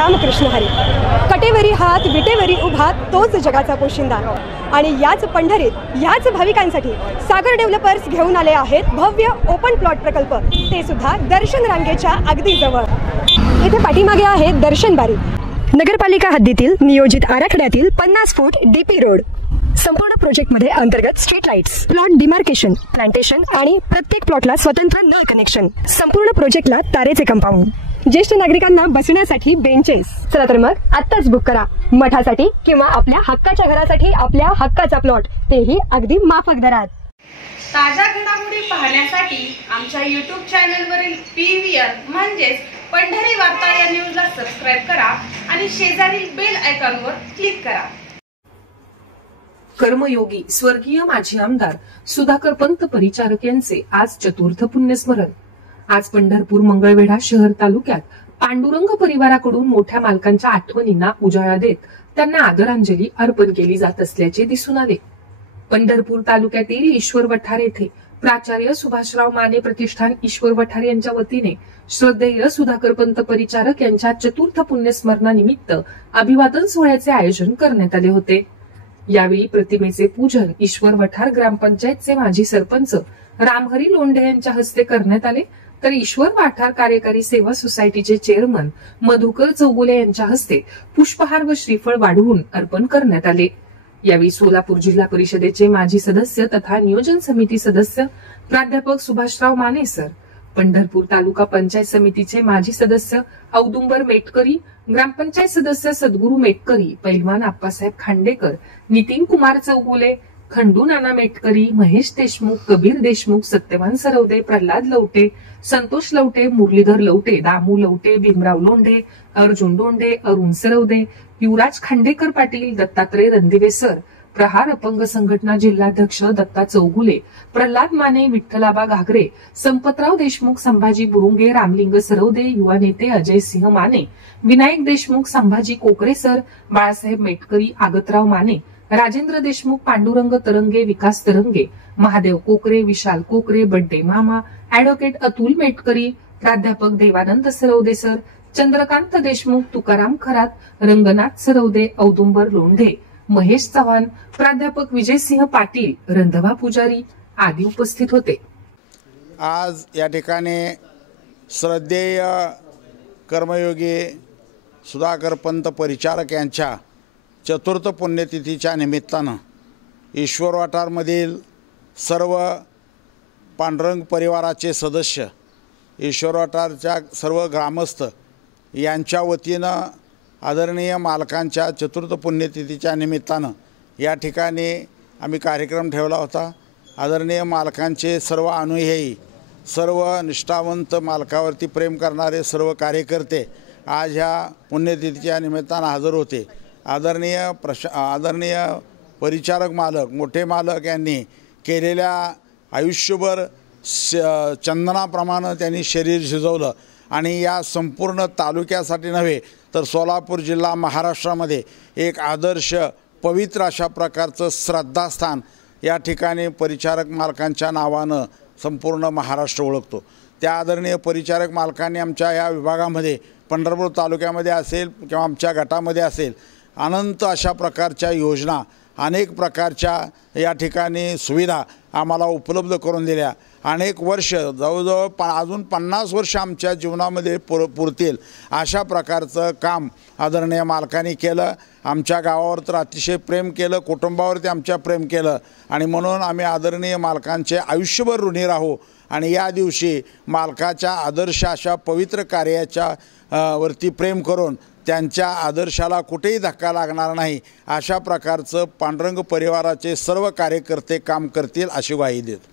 रामकृष्ण हरी. कटेवरी हात विटेवरी उभा तोच जगाचा पोशिंदा. आणि याच पंढरीत याच भाविकांसाठी सागर डेव्हलपर्स घेऊन आले आहेत भव्य ओपन प्लॉट प्रकल्प, ते सुद्धा दर्शन रांगेच्या अगदी जवळ. इथे पाठीमागे आहे दर्शन बारी. नगरपालिका हद्दीतील नियोजित आराखड्यातील 50 फूट डीपी रोड. संपूर्ण प्रोजेक्टमध्ये अंतर्गत street lights, plot demarcation, plantation आणि प्रत्येक प्लॉटला स्वतंत्र नळ कनेक्शन. संपूर्ण प्रोजेक्टला तारेचे कंपाऊंड. ज्येष्ठ नागरिकांना बसण्यासाठी बेंचेस. चला तर मग आत्ताच बुक करा मठासाठी किंवा आपल्या हक्काच्या घरासाठी आपल्या हक्काचा प्लॉट, तेही अगदी माफक दरात. ताज्या घडामोडी पाहण्यासाठी आमच्या YouTube चॅनलवरील PVR म्हणजेच पंढरी वार्ता या न्यूजला सबस्क्राइब करा आणि शेजारील बेल आयकॉनवर क्लिक करा. कर्मयोगी स्वर्गीय माजी आमदार सुधाकर पंत परिचारक यांचे आज चतुर्थ पुण्यस्मरण. आज पंढरपूर मंगळवेढा शहर तालुक्यात पांडुरंग परिवाराकडून मोठ्या मालकांच्या आठवणींना उजाळा देत त्यांना आदरांजली अर्पण केली जात असल्याचे दिसून आले. पंढरपूर तालुक्यातील ईश्वर वठार येथे प्राचार्य सुभाषराव माने प्रतिष्ठान ईश्वर वठार यांच्या वतीने श्रद्धेय सुधाकर पंत परिचारक यांच्या चतुर्थ पुण्यस्मरणानिमित्त अभिवादन सोहळ्याचे आयोजन करण्यात आले होते. यावेळी प्रतिमेचे पूजन ईश्वर वठार ग्रामपंचायतचे माजी सरपंच रामहरी लोंढे यांच्या हस्ते करण्यात आले, तर ईश्वर वाठार कार्यकारी सेवा सोसायटीचे चेअरमन मधुकर चौगुले यांच्या हस्ते पुष्पहार व श्रीफळ वाढवून अर्पण करण्यात आले. यावेळी सोलापूर जिल्हा परिषदेचे माजी सदस्य तथा नियोजन समिती सदस्य प्राध्यापक सुभाषराव माने सर, पंढरपूर तालुका पंचायत समितीचे माजी सदस्य औदुंबर मेटकरी, ग्रामपंचायत सदस्य सद्गुरू मेटकरी, पैलवान आप्पासाहेब खांडेकर, नितीन कुमार चौगुले, खंडू नाना मेटकरी, महेश देशमुख, कबीर देशमुख, सत्यवान सरवदे, प्रल्हाद लवटे, संतोष लवटे, मुरलीधर लवटे, दामू लवटे, भीमराव लोंढे, अर्जुन लोंढे, अरुण सरवदे, युवराज खांडेकर पाटील, दत्तात्रय रणदिवे सर, प्रहार अपंग संघटना जिल्हाध्यक्ष दत्ता चौगुले, प्रल्हाद माने, विठ्ठलाबा घागरे, संपतराव देशमुख, संभाजी बुरुंगे, रामलिंग सरवदे, युवा नेते अजय सिंह माने, विनायक देशमुख, संभाजी कोकरे सर, बाळासाहेब मेटकरी, आगतराव माने, राजेंद्र देशमुख, पांडुरंग तरंगे, विकास तरंगे, महादेव कोकरे, विशाल कोकरे, बड्डे मामा, ऍडव्होकेट अतुल मेटकरी, प्राध्यापक देवानंद सरवदे सर, चंद्रकांत देशमुख, तुकाराम खरात, रंगनाथ सरवदे, औदुंबर लोंढे, महेश चव्हाण, प्राध्यापक विजयसिंह पाटील, रंधवा पुजारी आदी उपस्थित होते. आज या ठिकाणी श्रद्धेय कर्मयोगी सुधाकर पंत परिचारक यांच्या चतुर्थ पुण्यतिथीच्या निमित्तानं ईश्वर वाठारमधील सर्व पांडुरंग परिवाराचे सदस्य, ईश्वर वाठारच्या सर्व ग्रामस्थ यांच्या वतीनं आदरणीय मालकांच्या चतुर्थ पुण्यतिथीच्या निमित्तानं या ठिकाणी आम्ही कार्यक्रम ठेवला होता. आदरणीय मालकांचे सर्व अनुयायी, सर्व निष्ठावंत, मालकावरती प्रेम करणारे सर्व कार्यकर्ते आज ह्या पुण्यतिथीच्या निमित्तानं हजर होते. आदरणीय परिचारक मालक, मोठे मालक यांनी केलेल्या आयुष्यभर चंदनाप्रमाणे त्यांनी शरीर झिजवलं आणि या संपूर्ण तालुक्यासाठी नव्हे तर सोलापूर जिल्हा महाराष्ट्रामध्ये एक आदर्श पवित्र अशा प्रकारचं श्रद्धास्थान या ठिकाणी परिचारक मालकांच्या नावानं संपूर्ण महाराष्ट्र ओळखतो. त्या आदरणीय परिचारक मालकांनी आमच्या या विभागामध्ये पंढरपूर तालुक्यामध्ये असेल किंवा आमच्या गटामध्ये असेल अनंत अशा प्रकारच्या योजना, अनेक प्रकारच्या या ठिकाणी सुविधा आम्हाला उपलब्ध करून दिल्या. अनेक वर्ष, जवळजवळ अजून 50 वर्ष आमच्या जीवनामध्ये पुरतील अशा प्रकारचं काम आदरणीय मालकांनी केलं. आमच्या गावावर तर अतिशय प्रेम केलं, कुटुंबावरती आमच्या प्रेम केलं आणि म्हणून आम्ही आदरणीय मालकांचे आयुष्यभर ऋणी राहू आणि या दिवशी मालकाच्या आदर्श अशा पवित्र कार्याच्या वरती प्रेम करून त्यांच्या आदर्शाला कुठेही धक्का लागणार नाही अशा प्रकारचं पांडुरंग परिवाराचे सर्व कार्यकर्ते काम करतील अशी ग्वाही देतो.